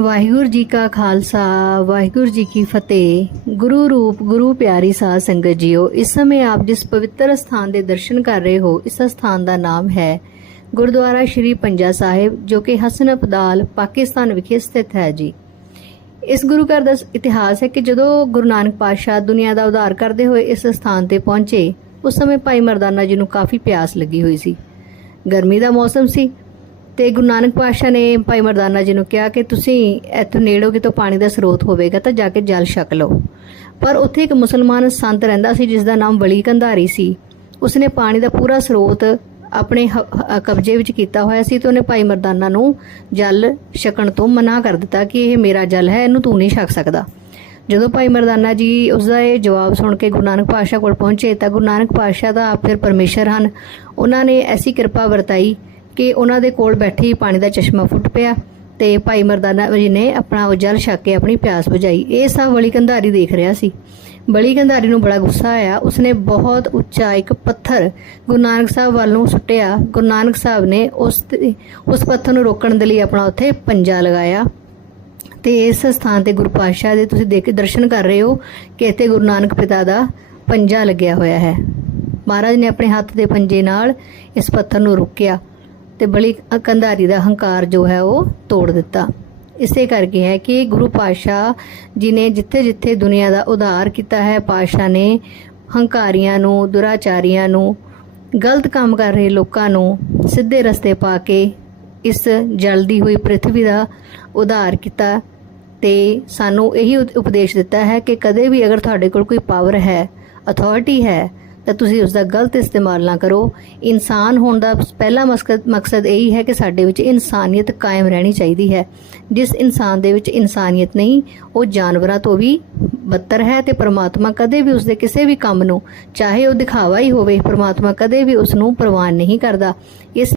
ਵਾਹਿਗੁਰੂ ਜੀ ਕਾ ਖਾਲਸਾ, ਵਾਹਿਗੁਰੂ ਜੀ ਕੀ ਫਤਿਹ। ਗੁਰੂ ਰੂਪ, ਗੁਰੂ ਪਿਆਰੀ ਸਾਧ ਸੰਗਤ ਜੀਓ, ਇਸ ਸਮੇਂ ਆਪ ਜਿਸ ਪਵਿੱਤਰ ਸਥਾਨ ਦੇ ਦਰਸ਼ਨ ਕਰ ਰਹੇ ਹੋ, ਇਸ ਸਥਾਨ ਦਾ ਨਾਮ ਹੈ ਗੁਰਦੁਆਰਾ ਸ਼੍ਰੀ ਪੰਜਾ ਸਾਹਿਬ, ਜੋ ਕਿ ਹਸਨ ਅਬਦਾਲ, ਪਾਕਿਸਤਾਨ ਵਿਖੇ ਸਥਿਤ ਹੈ ਜੀ। ਇਸ ਗੁਰੂ ਘਰ ਦਾ ਇਤਿਹਾਸ ਹੈ ਕਿ ਜਦੋਂ ਗੁਰੂ ਨਾਨਕ ਪਾਤਸ਼ਾਹ ਦੁਨੀਆ ਦਾ ਉਧਾਰ ਕਰਦੇ ਹੋਏ ਇਸ ਸਥਾਨ ਤੇ ਪਹੁੰਚੇ, ਉਸ ਸਮੇਂ ਭਾਈ ਮਰਦਾਨਾ ਜੀ ਨੂੰ ਕਾਫੀ ਪਿਆਸ ਲੱਗੀ ਹੋਈ ਸੀ। ਗਰਮੀ ਦਾ ਮੌਸਮ ਸੀ ਤੇ ਗੁਰੂ ਨਾਨਕ ਪਾਤਸ਼ਾਹ ਨੇ ਭਾਈ ਮਰਦਾਨਾ ਜੀ ਨੂੰ ਕਿਹਾ ਕਿ ਤੁਸੀਂ ਇੱਥੋਂ ਨੇੜੋ ਕਿਤੋਂ ਪਾਣੀ ਦਾ ਸਰੋਤ ਹੋਵੇਗਾ ਤਾਂ ਜਾ ਕੇ ਜਲ ਛਕ ਲਓ। ਪਰ ਉੱਥੇ ਇੱਕ ਮੁਸਲਮਾਨ ਸੰਤ ਰਹਿੰਦਾ ਸੀ ਜਿਸ ਦਾ ਨਾਮ ਬਲੀ ਕੰਧਾਰੀ ਸੀ। ਉਸਨੇ ਪਾਣੀ ਦਾ ਪੂਰਾ ਸਰੋਤ ਆਪਣੇ ਹ- ਕਬਜ਼ੇ ਵਿੱਚ ਕੀਤਾ ਹੋਇਆ ਸੀ ਤੇ ਉਹਨੇ ਭਾਈ ਮਰਦਾਨਾ ਨੂੰ ਜਲ ਛਕਣ ਤੋਂ ਮਨਾ ਕਰ ਦਿੱਤਾ ਕਿ ਇਹ ਮੇਰਾ ਜਲ ਹੈ, ਇਹਨੂੰ ਤੂੰ ਨਹੀਂ ਛਕ ਸਕਦਾ। ਜਦੋਂ ਭਾਈ ਮਰਦਾਨਾ ਜੀ ਉਸ ਦਾ ਇਹ ਜਵਾਬ ਸੁਣ ਕੇ ਗੁਰੂ ਨਾਨਕ ਪਾਤਸ਼ਾਹ ਕੋਲ ਪਹੁੰਚੇ ਤਾਂ ਗੁਰੂ ਨਾਨਕ ਪਾਤਸ਼ਾਹ ਦਾ ਆਪ ਫਿਰ ਪਰਮੇਸ਼ਰ ਹਨ। ਉਹਨਾਂ ਨੇ ਐਸੀ ਕਿਰਪਾ ਵਰਤਾਈ ਕਿ ਉਹਨਾਂ ਦੇ ਕੋਲ ਬੈਠੇ ਹੀ ਪਾਣੀ ਦਾ ਚਸ਼ਮਾ ਫੁੱਟ ਪਿਆ ਤੇ ਭਾਈ ਮਰਦਾਨਾ ਜੀ ਨੇ ਆਪਣਾ ਉਹ ਜਲ ਛਕ ਕੇ ਆਪਣੀ ਪਿਆਸ ਬੁਝਾਈ। ਇਹ ਸਭ ਬਲੀ ਕੰਧਾਰੀ ਦੇਖ ਰਿਹਾ ਸੀ। ਬਲੀ ਕੰਧਾਰੀ ਨੂੰ ਬੜਾ ਗੁੱਸਾ ਆਇਆ। ਉਸਨੇ ਬਹੁਤ ਉੱਚਾ ਇੱਕ ਪੱਥਰ ਗੁਰੂ ਨਾਨਕ ਸਾਹਿਬ ਵੱਲ ਨੂੰ ਸੁੱਟਿਆ। ਗੁਰੂ ਨਾਨਕ ਸਾਹਿਬ ਨੇ ਉਸ ਉਸ ਪੱਥਰ ਨੂੰ ਰੋਕਣ ਦੇ ਲਈ ਆਪਣਾ ਉੱਥੇ ਪੰਜਾ ਲਗਾਇਆ। ਤੇ ਇਸ ਸਥਾਨ ਤੇ ਗੁਰੂ ਪਾਤਸ਼ਾਹ ਦੇ ਤੁਸੀਂ ਦੇਖ ਕੇ ਦਰਸ਼ਨ ਕਰ ਰਹੇ ਹੋ ਕਿ ਇੱਥੇ ਗੁਰੂ ਨਾਨਕ ਪਿਤਾ ਦਾ ਪੰਜਾ ਲੱਗਿਆ ਹੋਇਆ ਹੈ। ਮਹਾਰਾਜ ਨੇ ਆਪਣੇ ਹੱਥ ਦੇ ਪੰਜੇ ਨਾਲ ਇਸ ਪੱਥਰ ਨੂੰ ਰੋਕਿਆ। ਤੇ ਬਲੀ ਕੰਧਾਰੀ ਦਾ ਹੰਕਾਰ ਜੋ ਹੈ ਉਹ ਤੋੜ ਦਿੱਤਾ। ਇਸੇ ਕਰਕੇ ਹੈ ਕਿ ਗੁਰੂ ਪਾਤਸ਼ਾਹ ਜੀ ਨੇ ਜਿੱਥੇ ਜਿੱਥੇ ਦੁਨੀਆ ਦਾ ਉਧਾਰ ਕੀਤਾ ਹੈ, ਪਾਤਸ਼ਾਹ ਨੇ ਹੰਕਾਰੀਆਂ ਨੂੰ, ਦੁਰਾਚਾਰੀਆਂ ਨੂੰ, ਗਲਤ ਕੰਮ ਕਰ ਰਹੇ ਲੋਕਾਂ ਨੂੰ ਸਿੱਧੇ ਰਸਤੇ ਪਾ ਕੇ ਇਸ ਜਲਦੀ ਹੋਈ ਪ੍ਰithvi ਦਾ ਉਧਾਰ ਕੀਤਾ ਤੇ ਸਾਨੂੰ ਇਹੀ ਉਪਦੇਸ਼ ਦਿੱਤਾ ਹੈ ਕਿ ਕਦੇ ਵੀ ਅਗਰ ਤੁਹਾਡੇ ਕੋਲ ਕੋਈ ਪਾਵਰ ਹੈ ਅਥਾਰਟੀ ਹੈ ਤਾਂ ਤੁਸੀਂ ਉਸ ਦਾ ਗਲਤ ਇਸਤੇਮਾਲ ਨਾ ਕਰੋ। ਇਨਸਾਨ ਹੋਣ ਦਾ ਪਹਿਲਾ ਮਕਸਦ ਮਕਸਦ ਇਹੀ ਹੈ ਕਿ ਸਾਡੇ ਵਿੱਚ ਇਨਸਾਨੀਅਤ ਕਾਇਮ ਰਹਿਣੀ ਚਾਹੀਦੀ ਹੈ। ਜਿਸ ਇਨਸਾਨ ਦੇ ਵਿੱਚ ਇਨਸਾਨੀਅਤ ਨਹੀਂ, ਉਹ ਜਾਨਵਰਾਂ ਤੋਂ ਵੀ ਬੱਤਰ ਹੈ ਤੇ ਪ੍ਰਮਾਤਮਾ ਕਦੇ ਵੀ ਉਸ ਦੇ ਕਿਸੇ ਵੀ ਕੰਮ ਨੂੰ, ਚਾਹੇ ਉਹ ਦਿਖਾਵਾ ਹੀ ਹੋਵੇ, ਪ੍ਰਮਾਤਮਾ ਕਦੇ ਵੀ ਉਸ ਨੂੰ ਪ੍ਰਵਾਨ ਨਹੀਂ ਕਰਦਾ। ਇਸ